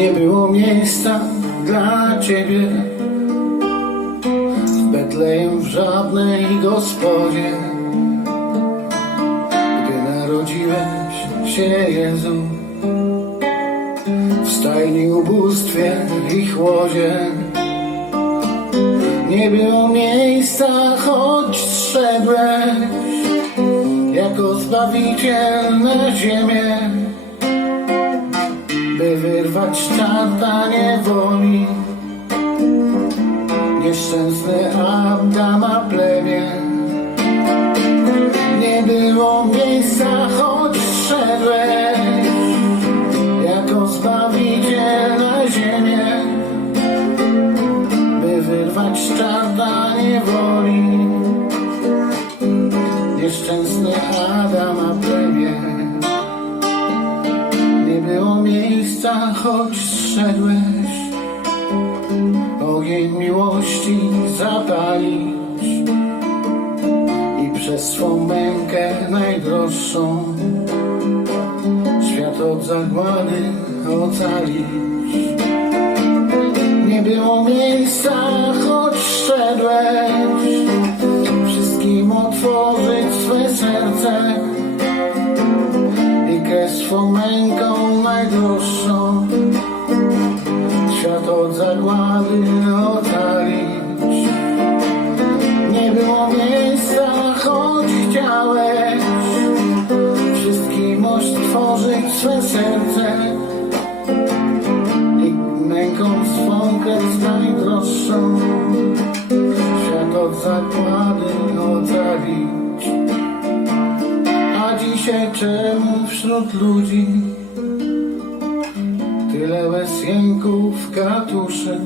Nie było miejsca dla ciebie. W Betlejem w żadnej gospodzie. Gdy narodziłeś się Jezu W stajni ubóstwie i chłodzie. Nie było miejsca, choć zszedłeś Jako Zbawiciel na ziemię wyrwać czarta niewoli. Nieszczęsny Adama plemię. Nie było miejsca, choć szedłeś jako Zbawiciel na ziemię, by wyrwać czarta niewoli. Nieszczęsny Adama miejsca, choć zszedłeś Ogień miłości zapalić I przez swą mękę najdroższą Świat od zagłady ocalić Nie było miejsca, choć szedłeś Wszystkim otworzyć swe serce swą męką najdroższą świat od zagłady ocalić. Nie było miejsca, choć chciałeś. Wszystkim otworzyć swe serce. I męką swą krew najdroższą świat od zagłady dzisiaj czemu wśród ludzi. Tyle łez jęków katuszy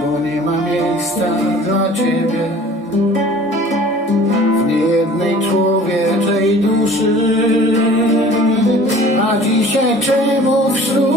Bo nie ma miejsca dla Ciebie. W niejednej człowieczej duszy. A dzisiaj czemu wśród